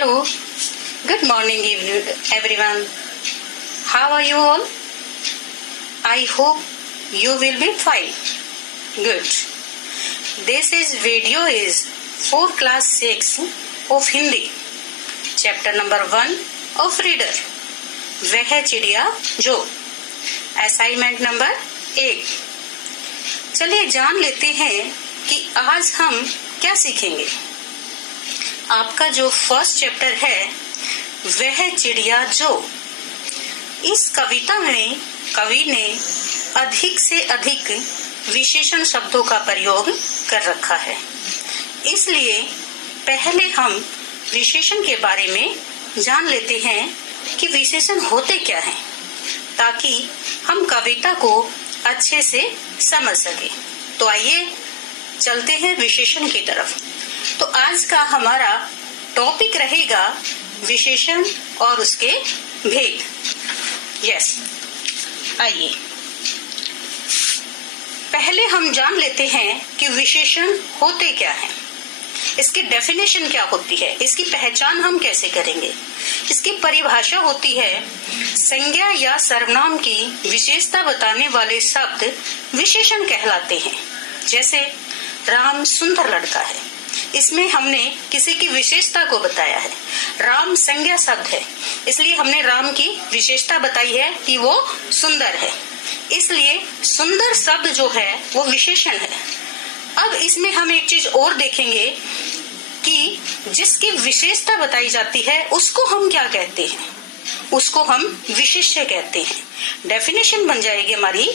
Hello, good morning everyone. How are you all? I hope you will be fine. Good. This is video is for class 6 of Hindi. Chapter number 1 of reader. वह चिड़िया जो. Assignment number 1. चलिए जान लेते हैं कि आज हम क्या सीखेंगे. आपका जो फर्स्ट चैप्टर है वह चिड़िया जो. इस कविता में कवि ने अधिक से अधिक विशेषण शब्दों का प्रयोग कर रखा है. इसलिए पहले हम विशेषण के बारे में जान लेते हैं कि विशेषण होते क्या हैं, ताकि हम कविता को अच्छे से समझ सके. तो आइए चलते हैं विशेषण की तरफ. तो आज का हमारा टॉपिक रहेगा विशेषण और उसके भेद. यस, आइए पहले हम जान लेते हैं कि विशेषण होते क्या हैं, इसकी डेफिनेशन क्या होती है, इसकी पहचान हम कैसे करेंगे. इसकी परिभाषा होती है संज्ञा या सर्वनाम की विशेषता बताने वाले शब्द विशेषण कहलाते हैं. जैसे राम सुंदर लड़का है, इसमें हमने किसी की विशेषता को बताया है. राम संज्ञा शब्द है, इसलिए हमने राम की विशेषता बताई है कि वो सुंदर है. इसलिए सुंदर शब्द जो है वो विशेषण है. अब इसमें हम एक चीज और देखेंगे कि जिसकी विशेषता बताई जाती है उसको हम क्या कहते हैं, उसको हम विशेष्य कहते हैं. डेफिनेशन बन जाएगी हमारी,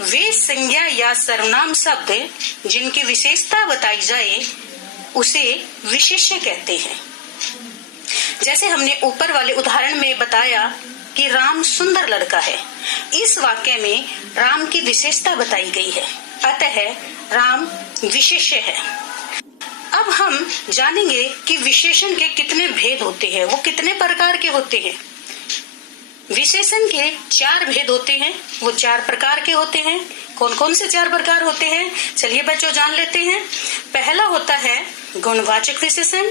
वे संज्ञा या सर्वनाम शब्द जिनकी विशेषता बताई जाए उसे विशेष्य कहते हैं. जैसे हमने ऊपर वाले उदाहरण में बताया कि राम सुंदर लड़का है. इस वाक्य में राम की विशेषता बताई गई है, अतः राम विशेष्य है. अब हम जानेंगे कि विशेषण के कितने भेद होते हैं, वो कितने प्रकार के होते हैं. विशेषण के 4 भेद होते हैं, वो 4 प्रकार के होते हैं. कौन कौन से 4 प्रकार होते हैं, चलिए बच्चों जान लेते हैं. पहला होता है गुणवाचक विशेषण,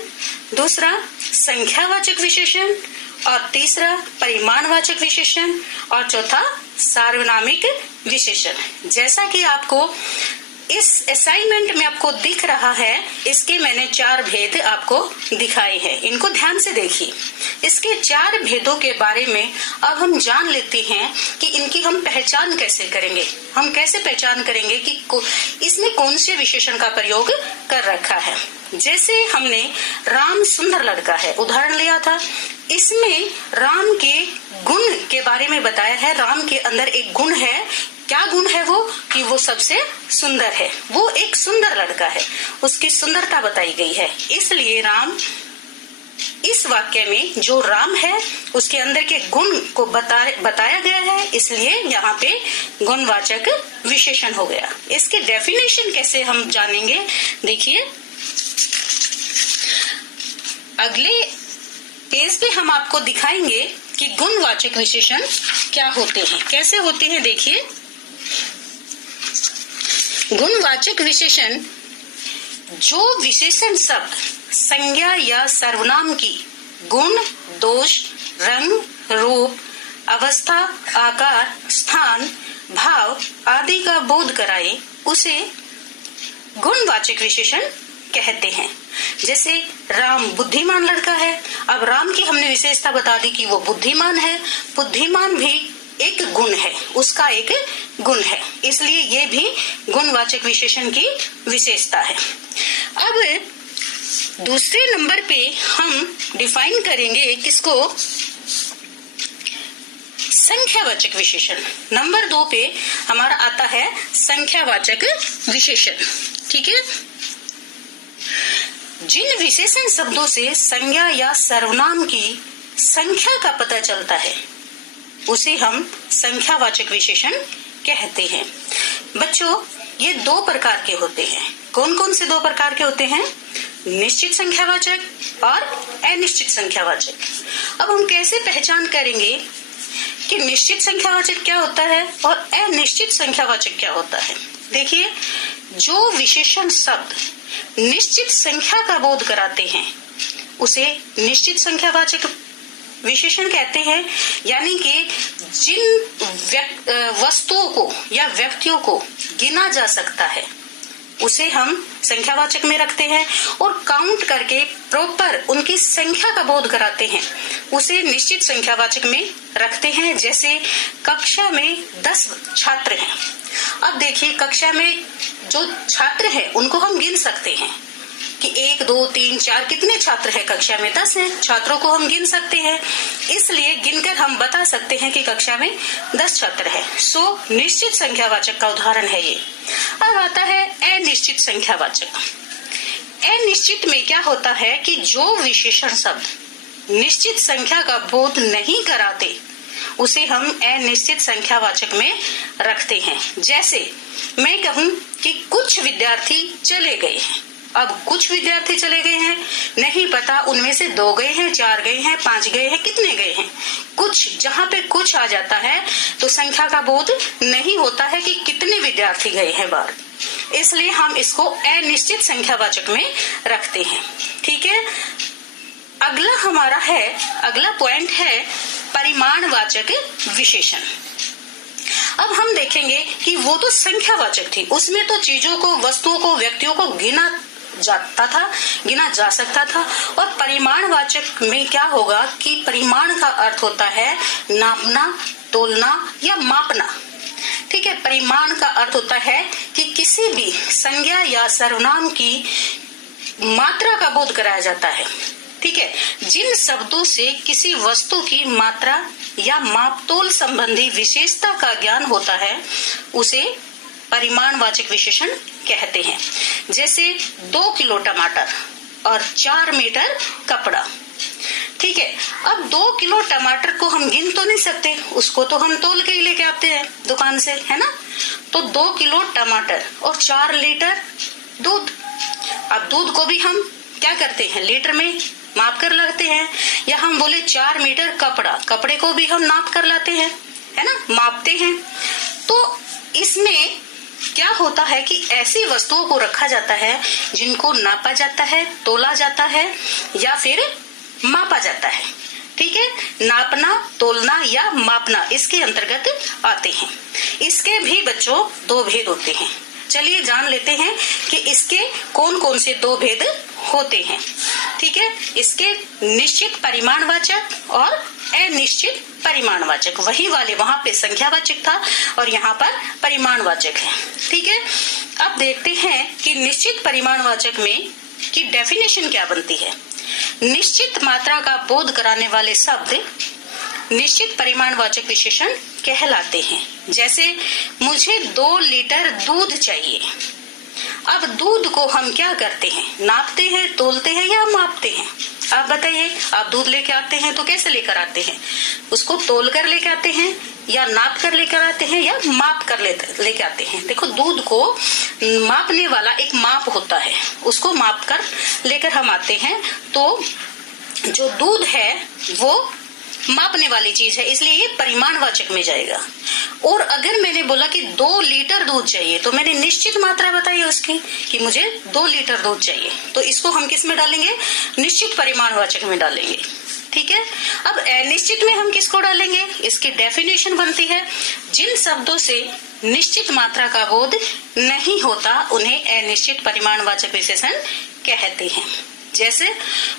दूसरा संख्यावाचक विशेषण, और तीसरा परिमाणवाचक विशेषण, और चौथा सार्वनामिक विशेषण. जैसा कि आपको इस असाइनमेंट में आपको दिख रहा है, इसके मैंने 4 भेद आपको दिखाए हैं. इनको ध्यान से देखिए. इसके 4 भेदों के बारे में अब हम जान लेते हैं कि इनकी हम पहचान कैसे करेंगे. हम कैसे पहचान करेंगे कि इसमें कौन से विशेषण का प्रयोग कर रखा है. जैसे हमने राम सुंदर लड़का है उदाहरण लिया था, इसमें राम के गुण के बारे में बताया है. राम के अंदर एक गुण है. क्या गुण है वो, कि वो सबसे सुंदर है. वो एक सुंदर लड़का है, उसकी सुंदरता बताई गई है. इसलिए राम, इस वाक्य में जो राम है उसके अंदर के गुण को बताया गया है, इसलिए यहाँ पे गुणवाचक विशेषण हो गया. इसके डेफिनेशन कैसे हम जानेंगे, देखिए अगले पेज पे हम आपको दिखाएंगे कि गुणवाचक विशेषण क्या होते हैं, कैसे होते हैं. देखिए गुणवाचक विशेषण जो विशेषण शब्द संज्ञा या सर्वनाम की गुण, दोष, रंग, रूप, अवस्था, आकार, स्थान, भाव आदि का बोध कराए उसे गुणवाचक विशेषण कहते हैं. जैसे राम बुद्धिमान लड़का है. अब राम की हमने विशेषता बता दी कि वो बुद्धिमान है. बुद्धिमान भी एक गुण है, उसका एक गुण है, इसलिए ये भी गुणवाचक विशेषण की विशेषता है. अब दूसरे नंबर पे हम डिफाइन करेंगे किसको, संख्यावाचक विशेषण. नंबर 2 पे हमारा आता है संख्यावाचक विशेषण. ठीक है, जिन विशेषण शब्दों से संज्ञा या सर्वनाम की संख्या का पता चलता है उसे हम संख्यावाचक विशेषण कहते हैं. बच्चों ये 2 प्रकार के होते हैं. कौन कौन से 2 प्रकार के होते हैं, निश्चित संख्यावाचक और अनिश्चित संख्यावाचक. अब हम कैसे पहचान करेंगे कि निश्चित संख्यावाचक क्या होता है और अनिश्चित संख्यावाचक क्या होता है. देखिए जो विशेषण शब्द निश्चित संख्या का बोध कराते हैं उसे निश्चित संख्यावाचक विशेषण कहते हैं। यानी कि जिन वस्तुओं को या व्यक्तियों को गिना जा सकता है उसे हम संख्यावाचक में रखते हैं, और काउंट करके प्रॉपर उनकी संख्या का बोध कराते हैं उसे निश्चित संख्यावाचक में रखते हैं। जैसे कक्षा में 10 छात्र हैं। अब देखिए, कक्षा में जो छात्र हैं उनको हम गिन सकते हैं कि 1 2 3 4 कितने छात्र हैं कक्षा में? 10 हैं। छात्रों को हम गिन सकते हैं, इसलिए गिनकर हम बता सकते हैं कि कक्षा में 10 छात्र हैं। सो निश्चित संख्यावाचक का उदाहरण है ये। अब आता है अनिश्चित संख्यावाचक। अनिश्चित में क्या होता है कि जो विशेषण शब्द निश्चित संख्या का बोध नहीं कराते उसे हम अनिश्चित संख्यावाचक में रखते हैं। जैसे मैं कहूं कि कुछ विद्यार्थी चले गए हैं। अब कुछ विद्यार्थी चले गए हैं, नहीं पता उनमें से 2 गए हैं, 4 गए हैं, 5 गए हैं, कितने गए हैं। कुछ, जहाँ पे कुछ आ जाता है तो संख्या का बोध नहीं होता है कि कितने विद्यार्थी गए हैं बाहर, इसलिए हम इसको अनिश्चित संख्यावाचक में रखते हैं। ठीक है, अगला पॉइंट है परिमाणवाचक विशेषण। अब हम देखेंगे कि वो तो संख्यावाचक थी, उसमें तो चीजों को, वस्तुओं को, व्यक्तियों को गिना जा सकता था। और परिमाणवाचक में क्या होगा कि परिमाण का अर्थ होता है नापना, तोलना या मापना। ठीक है, परिमाण का अर्थ होता है कि किसी भी संज्ञा या सर्वनाम की मात्रा का बोध कराया जाता है। ठीक है, जिन शब्दों से किसी वस्तु की मात्रा या मापतोल संबंधी विशेषता का ज्ञान होता है उसे परिमाणवाचक विशेषण कहते हैं। जैसे 2 किलो टमाटर और 4 मीटर कपड़ा। ठीक है, अब 2 किलो टमाटर को हम गिन तो नहीं सकते, उसको तो हम तोल के ही लेके आते हैं दुकान से, है ना। तो 2 किलो टमाटर और 4 लीटर दूध। अब दूध को भी हम क्या करते हैं, लीटर में माप कर लाते हैं। या हम बोले 4 मीटर कपड़ा, कपड़े को भी हम नाप कर लाते हैं, है ना, मापते हैं। तो इसमें क्या होता है कि ऐसी वस्तुओं को रखा जाता है जिनको नापा जाता है, तोला जाता है या फिर मापा जाता है। ठीक है, नापना, तोलना या मापना इसके अंतर्गत आते हैं। इसके भी बच्चों 2 भेद होते हैं। चलिए जान लेते हैं कि इसके कौन कौन से 2 भेद होते हैं। ठीक है, इसके निश्चित परिमाणवाचक और अनिश्चित परिमाणवाचक। वही वाले वहां पे संख्यावाचक था और यहाँ पर परिमाणवाचक है। ठीक है, अब देखते हैं कि निश्चित परिमाणवाचक में की डेफिनेशन क्या बनती है। निश्चित मात्रा का बोध कराने वाले शब्द निश्चित परिमाणवाचक विशेषण कहलाते हैं। जैसे मुझे 2 लीटर दूध चाहिए। अब दूध को हम क्या करते हैं, नापते हैं, तोलते हैं या मापते हैं? आप बताइए, आप दूध लेके आते हैं तो कैसे लेकर आते हैं? उसको तोल कर लेके आते हैं या नाप कर लेकर आते हैं या माप कर लेके आते हैं? देखो, दूध को मापने वाला एक माप होता है, उसको माप कर लेकर हम आते हैं। तो जो दूध है वो मापने वाली चीज है, इसलिए ये परिमाणवाचक में जाएगा। और अगर मैंने बोला कि 2 लीटर दूध चाहिए तो मैंने निश्चित मात्रा बताई उसकी कि मुझे 2 लीटर दूध चाहिए, तो इसको हम किस में डालेंगे, निश्चित परिमाणवाचक में डालेंगे। ठीक है, अब अनिश्चित में हम किसको डालेंगे, इसकी डेफिनेशन बनती है जिन शब्दों से निश्चित मात्रा का बोध नहीं होता उन्हें अनिश्चित परिमाणवाचक विशेषण कहते हैं। जैसे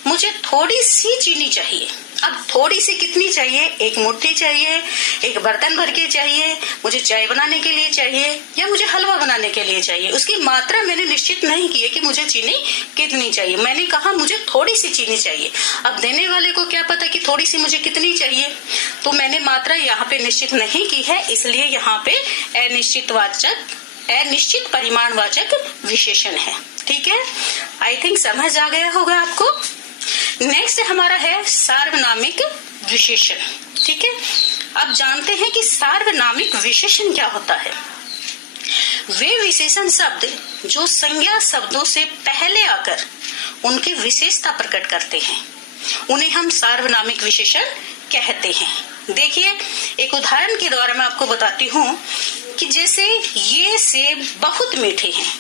मुझे थोड़ी सी चीनी चाहिए। अब थोड़ी सी कितनी चाहिए, 1 मुट्ठी चाहिए, 1 बर्तन भर के चाहिए, मुझे चाय बनाने के लिए चाहिए या मुझे हलवा बनाने के लिए चाहिए। उसकी मात्रा मैंने निश्चित नहीं की है कि मुझे चीनी कितनी चाहिए, मैंने कहा मुझे थोड़ी सी चीनी चाहिए। अब देने वाले को क्या पता कि थोड़ी सी मुझे कितनी चाहिए, तो मैंने मात्रा यहाँ पे निश्चित नहीं की है, इसलिए यहाँ पे अनिश्चित परिमाणवाचक विशेषण है। ठीक है, आई थिंक समझ आ गया होगा आपको। नेक्स्ट हमारा है सार्वनामिक विशेषण। ठीक है, अब जानते हैं कि सार्वनामिक विशेषण क्या होता है। वे विशेषण शब्द जो संज्ञा शब्दों से पहले आकर उनकी विशेषता प्रकट करते हैं उन्हें हम सार्वनामिक विशेषण कहते हैं। देखिए, एक उदाहरण के द्वारा मैं आपको बताती हूँ कि जैसे ये सेब बहुत मीठे हैं।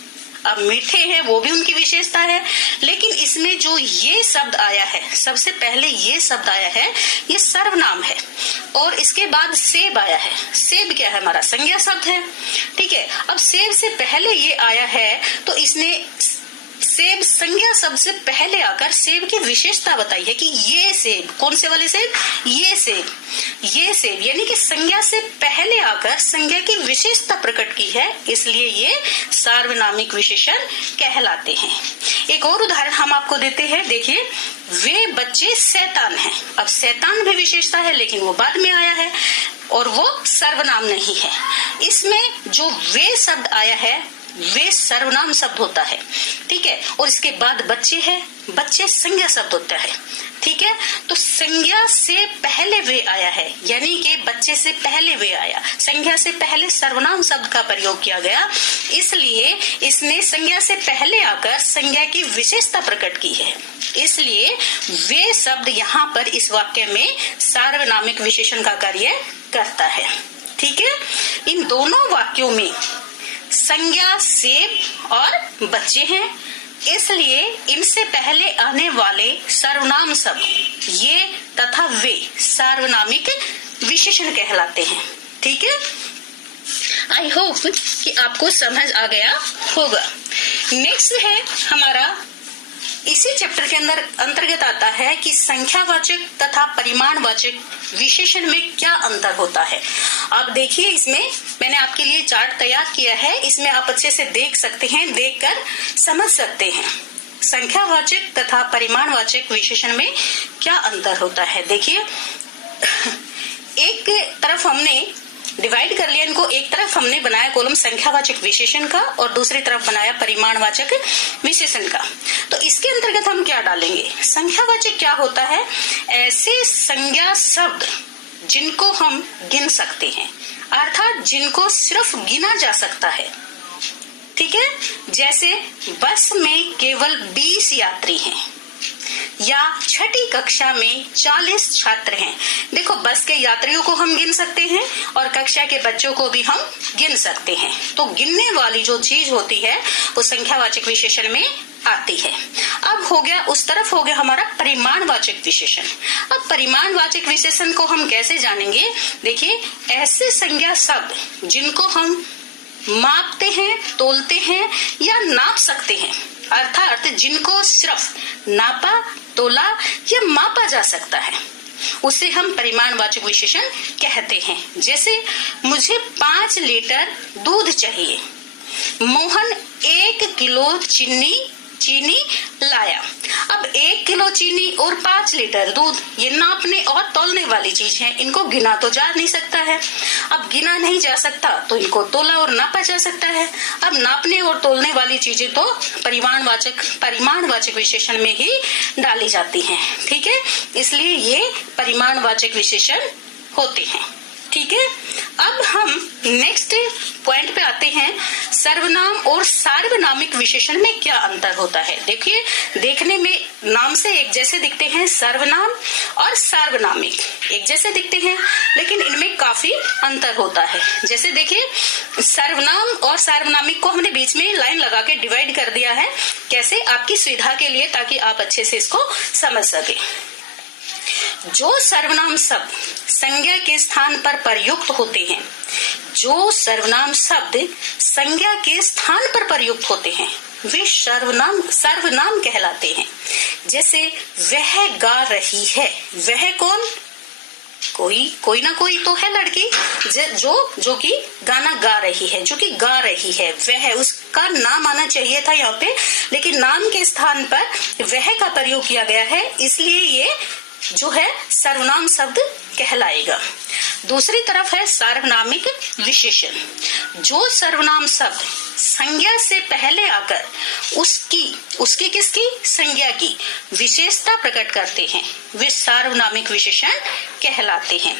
अब मीठे हैं वो भी उनकी विशेषता है, लेकिन इसमें जो ये शब्द आया है, सबसे पहले ये शब्द आया है, ये सर्वनाम है, और इसके बाद सेब आया है। सेब क्या है? हमारा संज्ञा शब्द है, ठीक है। अब सेब से पहले ये आया है, तो इसने सेब संज्ञा शब्द से पहले आकर सेब की विशेषता बताई है कि ये सेब, कौन से वाले सेब? ये सेब, यानी कि संज्ञा से पहले आकर संज्ञा की विशेषता प्रकट की है, इसलिए ये सार्वनामिक विशेषण कहलाते हैं। एक और उदाहरण हम आपको देते हैं, देखिए, वे बच्चे शैतान हैं। अब शैतान भी विशेषता है, लेकिन वो बाद में आया है और वो सर्वनाम नहीं है। इसमें जो वे शब्द आया है, वे सर्वनाम शब्द होता है, ठीक है, और इसके बाद बच्चे है, बच्चे संज्ञा शब्द होता है, ठीक है। तो संज्ञा से पहले वे आया है, यानी कि बच्चे से पहले वे आया, संज्ञा से पहले सर्वनाम शब्द का प्रयोग किया गया, इसलिए इसने संज्ञा से पहले आकर संज्ञा की विशेषता प्रकट की है, इसलिए वे शब्द यहाँ पर इस वाक्य में सार्वनामिक विशेषण का कार्य करता है, ठीक है। इन दोनों वाक्यों में संज्ञा सेब और बच्चे हैं, इसलिए इनसे पहले आने वाले सर्वनाम शब्द ये तथा वे सार्वनामिक विशेषण कहलाते हैं, ठीक है। आई होप कि आपको समझ आ गया होगा। नेक्स्ट है हमारा, इसी चैप्टर के अंतर्गत आता है कि संख्यावाचक तथा परिमाणवाचक विशेषण में क्या अंतर होता है। आप देखिए, इसमें मैंने आपके लिए चार्ट तैयार किया है, इसमें आप अच्छे से देख सकते हैं, देखकर समझ सकते हैं संख्यावाचक तथा परिमाणवाचक विशेषण में क्या अंतर होता है। देखिए, एक तरफ हमने डिवाइड कर लिया इनको, एक तरफ हमने बनाया कॉलम संख्यावाचक विशेषण का और दूसरी तरफ बनाया परिमाणवाचक विशेषण का। तो इसके अंतर्गत हम क्या डालेंगे? संख्यावाचक क्या होता है? ऐसे संज्ञा शब्द जिनको हम गिन सकते हैं, अर्थात जिनको सिर्फ गिना जा सकता है, ठीक है। जैसे बस में केवल 20 यात्री हैं, या छठी कक्षा में 40 छात्र हैं। देखो, बस के यात्रियों को हम गिन सकते हैं और कक्षा के बच्चों को भी हम गिन सकते हैं। तो गिनने वाली जो चीज होती है वो संख्यावाचक विशेषण में आती है। अब हो गया, उस तरफ हो गया हमारा परिमाणवाचक विशेषण। अब परिमाणवाचक विशेषण को हम कैसे जानेंगे? देखिए, ऐसे संज्ञा शब्द जिनको हम मापते हैं, तोलते हैं या नाप सकते हैं, अर्थात जिनको सिर्फ नापा, तोला या मापा जा सकता है, उसे हम परिमाणवाचक विशेषण कहते हैं। जैसे, मुझे 5 लीटर दूध चाहिए, मोहन 1 किलो चीनी लाया। अब 1 किलो चीनी और 5 लीटर दूध, ये नापने और तोलने वाली चीज है, इनको गिना तो जा नहीं सकता है। अब गिना नहीं जा सकता तो इनको तोला और नापा जा सकता है। अब नापने और तोलने वाली चीजें तो परिमाणवाचक विशेषण में ही डाली जाती हैं, ठीक है। इसलिए ये परिमाणवाचक विशेषण होते हैं, ठीक है। अब हम नेक्स्ट पॉइंट पे आते हैं, सर्वनाम और सार्वनामिक विशेषण में क्या अंतर होता है। देखिए, देखने में नाम से एक जैसे दिखते हैं, सर्वनाम और सार्वनामिक एक जैसे दिखते हैं, लेकिन इनमें काफी अंतर होता है। जैसे देखिए, सर्वनाम और सार्वनामिक को हमने बीच में लाइन लगा के डिवाइड कर दिया है, कैसे? आपकी सुविधा के लिए, ताकि आप अच्छे से इसको समझ सके। जो सर्वनाम शब्द संज्ञा के स्थान पर प्रयुक्त होते हैं, जो सर्वनाम शब्द संज्ञा के स्थान पर प्रयुक्त होते हैं, वे सर्वनाम कहलाते हैं। जैसे, वह गा रही है, वह कौन? कोई ना कोई तो है लड़की जो कि गाना गा रही है, जो कि गा रही है, वह, उसका नाम आना चाहिए था यहाँ पे, लेकिन नाम के स्थान पर वह का प्रयोग किया गया है, इसलिए ये जो है सर्वनाम शब्द कहलाएगा। दूसरी तरफ है सार्वनामिक विशेषण। जो सर्वनाम शब्द संज्ञा से पहले आकर उसकी किसकी? संज्ञा की विशेषता प्रकट करते हैं, वे सार्वनामिक विशेषण कहलाते हैं।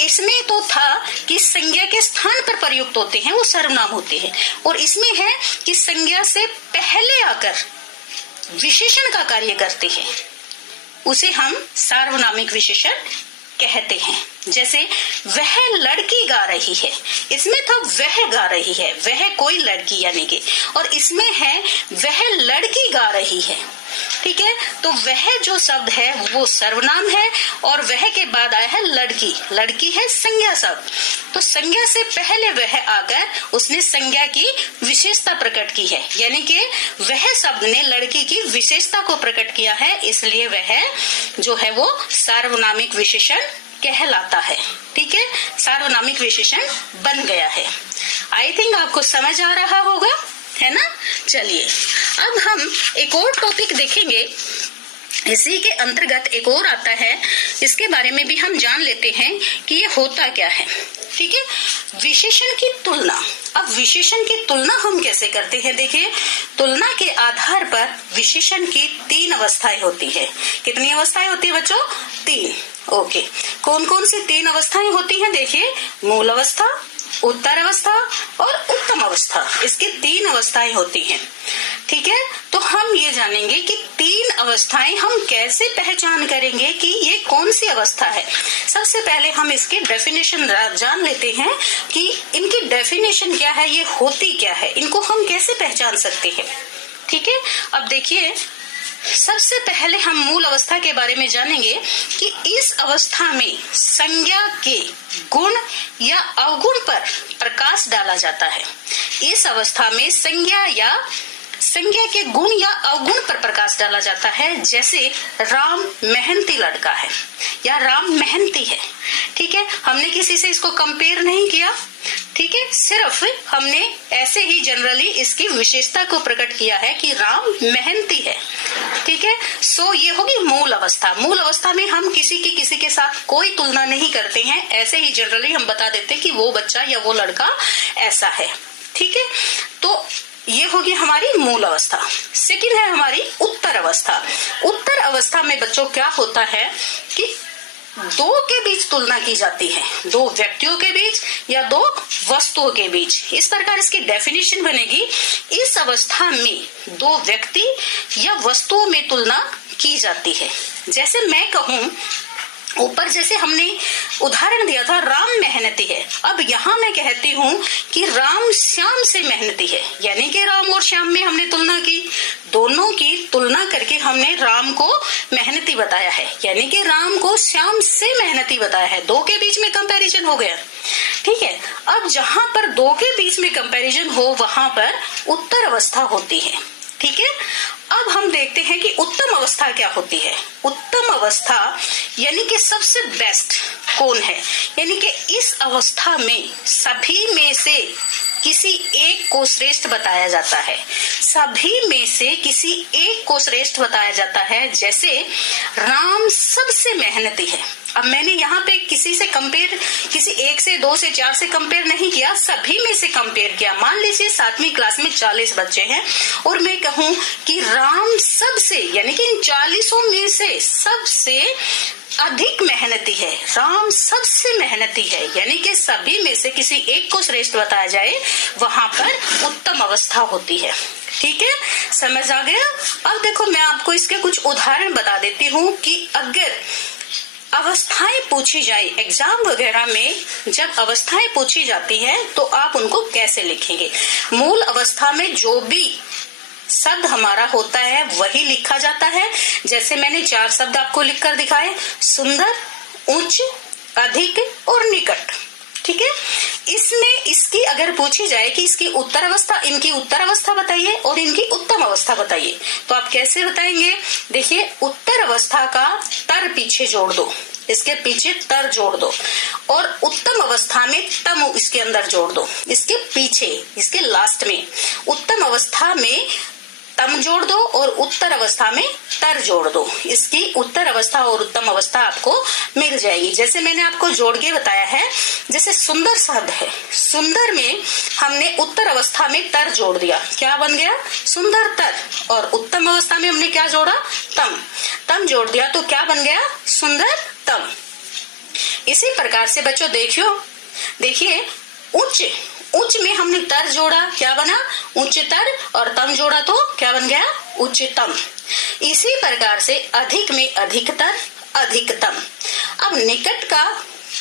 इसमें तो था कि संज्ञा के स्थान पर प्रयुक्त होते हैं, वो सर्वनाम होते हैं, और इसमें है कि संज्ञा से पहले आकर विशेषण का कार्य करते हैं, उसे हम सार्वनामिक विशेषण कहते हैं। जैसे वह लड़की गा रही है, इसमें था वह गा रही है, वह कोई लड़की यानी कि, और इसमें है वह लड़की गा रही है। ठीक है, तो वह जो शब्द है वो सर्वनाम है और वह के बाद आया है लड़की, लड़की है संज्ञा शब्द। तो संज्ञा से पहले वह आकर उसने संज्ञा की विशेषता प्रकट की है, यानी कि वह शब्द ने लड़की की विशेषता को प्रकट किया है, इसलिए वह जो है वो सार्वनामिक विशेषण कहलाता है। ठीक है, सार्वनामिक विशेषण बन गया है। आई थिंक आपको समझ आ रहा होगा, है ना। चलिए अब हम एक और टॉपिक देखेंगे, इसी के अंतर्गत एक और आता है, इसके बारे में भी हम जान लेते हैं कि ये होता क्या है। ठीक है, विशेषण की तुलना। अब विशेषण की तुलना हम कैसे करते हैं, देखिए तुलना के आधार पर विशेषण की 3 अवस्थाएं होती है। कितनी अवस्थाएं होती है बच्चों? 3। ओके, कौन कौन सी 3 अवस्थाएं होती हैं? देखिए मूल अवस्था, उत्तर अवस्था और उत्तम अवस्था, इसकी 3 अवस्थाएं होती हैं। ठीक है, तो हम ये जानेंगे कि 3 अवस्थाएं हम कैसे पहचान करेंगे कि ये कौन सी अवस्था है। सबसे पहले हम इसकी डेफिनेशन जान लेते हैं कि इनकी डेफिनेशन क्या है, ये होती क्या है, इनको हम कैसे पहचान सकते हैं। ठीक है, अब देखिए सबसे पहले हम मूल अवस्था के बारे में जानेंगे कि इस अवस्था में संज्ञा के गुण या अवगुण पर प्रकाश डाला जाता है। इस अवस्था में संज्ञा के गुण या अवगुण पर प्रकाश डाला जाता है। जैसे राम मेहनती लड़का है या राम मेहनती है। ठीक है, हमने किसी से इसको कंपेयर नहीं किया। ठीक है, सिर्फ हमने ऐसे ही जनरली इसकी विशेषता को प्रकट किया है कि राम मेहनती है। ठीक है, सो ये होगी मूल अवस्था। मूल अवस्था में हम किसी के साथ कोई तुलना नहीं करते हैं, ऐसे ही जनरली हम बता देते कि वो बच्चा या वो लड़का ऐसा है। ठीक है, तो ये होगी हमारी मूल अवस्था। सेकंड है हमारी उत्तर अवस्था। उत्तर अवस्था में बच्चों क्या होता है कि 2 के बीच तुलना की जाती है, 2 व्यक्तियों के बीच या 2 वस्तुओं के बीच। इस प्रकार इसकी डेफिनेशन बनेगी, इस अवस्था में 2 व्यक्ति या वस्तुओं में तुलना की जाती है। जैसे मैं कहूं, ऊपर जैसे हमने उदाहरण दिया था राम मेहनती है, अब यहाँ मैं कहती हूँ कि राम श्याम से मेहनती है, यानी कि राम और श्याम में हमने तुलना की, दोनों की तुलना करके हमने राम को मेहनती बताया है, यानी कि राम को श्याम से मेहनती बताया है। 2 के बीच में कंपैरिजन हो गया। ठीक है, अब जहाँ पर 2 के बीच में कंपैरिजन हो वहां पर उत्तर अवस्था होती है। ठीक है, अब हम देखते हैं कि उत्तम अवस्था क्या होती है। उत्तम अवस्था यानी कि सबसे बेस्ट कौन है, यानी कि इस अवस्था में सभी में से किसी एक को श्रेष्ठ बताया जाता है। सभी में से किसी एक को श्रेष्ठ बताया जाता है। जैसे राम सबसे मेहनती है। अब मैंने यहाँ पे किसी से कंपेयर, किसी 1 से 2 से 4 से कंपेयर नहीं किया, सभी में से कंपेयर किया। मान लीजिए 7वीं क्लास में 40 बच्चे हैं और मैं कहूँ कि राम सबसे, यानी कि इन 40 में से सबसे अधिक मेहनती है, राम सबसे मेहनती है, यानी कि सभी में से किसी एक को श्रेष्ठ बताया जाए, वहां पर उत्तम अवस्था होती है। ठीक है, समझ आ गया। अब देखो मैं आपको इसके कुछ उदाहरण बता देती हूँ कि अगर अवस्थाएं पूछी जाए एग्जाम वगैरह में, जब अवस्थाएं पूछी जाती है तो आप उनको कैसे लिखेंगे। मूल अवस्था में जो भी शब्द हमारा होता है वही लिखा जाता है। जैसे मैंने 4 शब्द आपको लिखकर दिखाए, सुंदर, उच्च, अधिक और निकट। ठीक है, इसमें इसकी अगर पूछी जाए कि इसकी उत्तर अवस्था, इनकी उत्तर अवस्था बताइए और इनकी उत्तम अवस्था बताइए, तो आप कैसे बताएंगे। देखिए उत्तर अवस्था का तर पीछे जोड़ दो, इसके पीछे तर जोड़ दो, और उत्तम अवस्था में तम इसके अंदर जोड़ दो, इसके पीछे, इसके लास्ट में। उत्तम अवस्था में तम जोड़ दो और उत्तर अवस्था में तर जोड़ दो, इसकी उत्तर अवस्था और उत्तम अवस्था आपको मिल जाएगी। जैसे मैंने आपको जोड़ के बताया है, जैसे सुंदर शब्द है, सुंदर में हमने उत्तर अवस्था में तर जोड़ दिया, क्या बन गया सुंदर तर, और उत्तम अवस्था में हमने क्या जोड़ा, तम, तम जोड़ दिया तो क्या बन गया सुंदर तम। इसी प्रकार से बच्चों देखिए उच्च, उच्च में हमने तर जोड़ा, क्या बना उच्चतर, और तम जोड़ा तो क्या बन गया उच्चतम। इसी प्रकार से अधिक में अधिकतर, अधिकतम। अब निकट का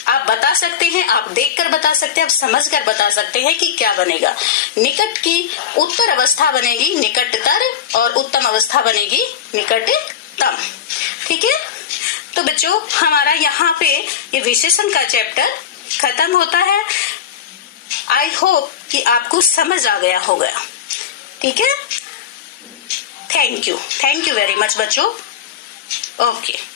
आप बता सकते हैं, आप देखकर बता सकते हैं, आप समझकर बता सकते हैं कि क्या बनेगा। निकट की उत्तर अवस्था बनेगी निकटतर और उत्तम अवस्था बनेगी निकटतम। ठीक है, तो बच्चों हमारा यहाँ पे ये विशेषण का चैप्टर खत्म होता है। आई होप कि आपको समझ आ गया होगा। ठीक है, थैंक यू वेरी मच बच्चों। ओके।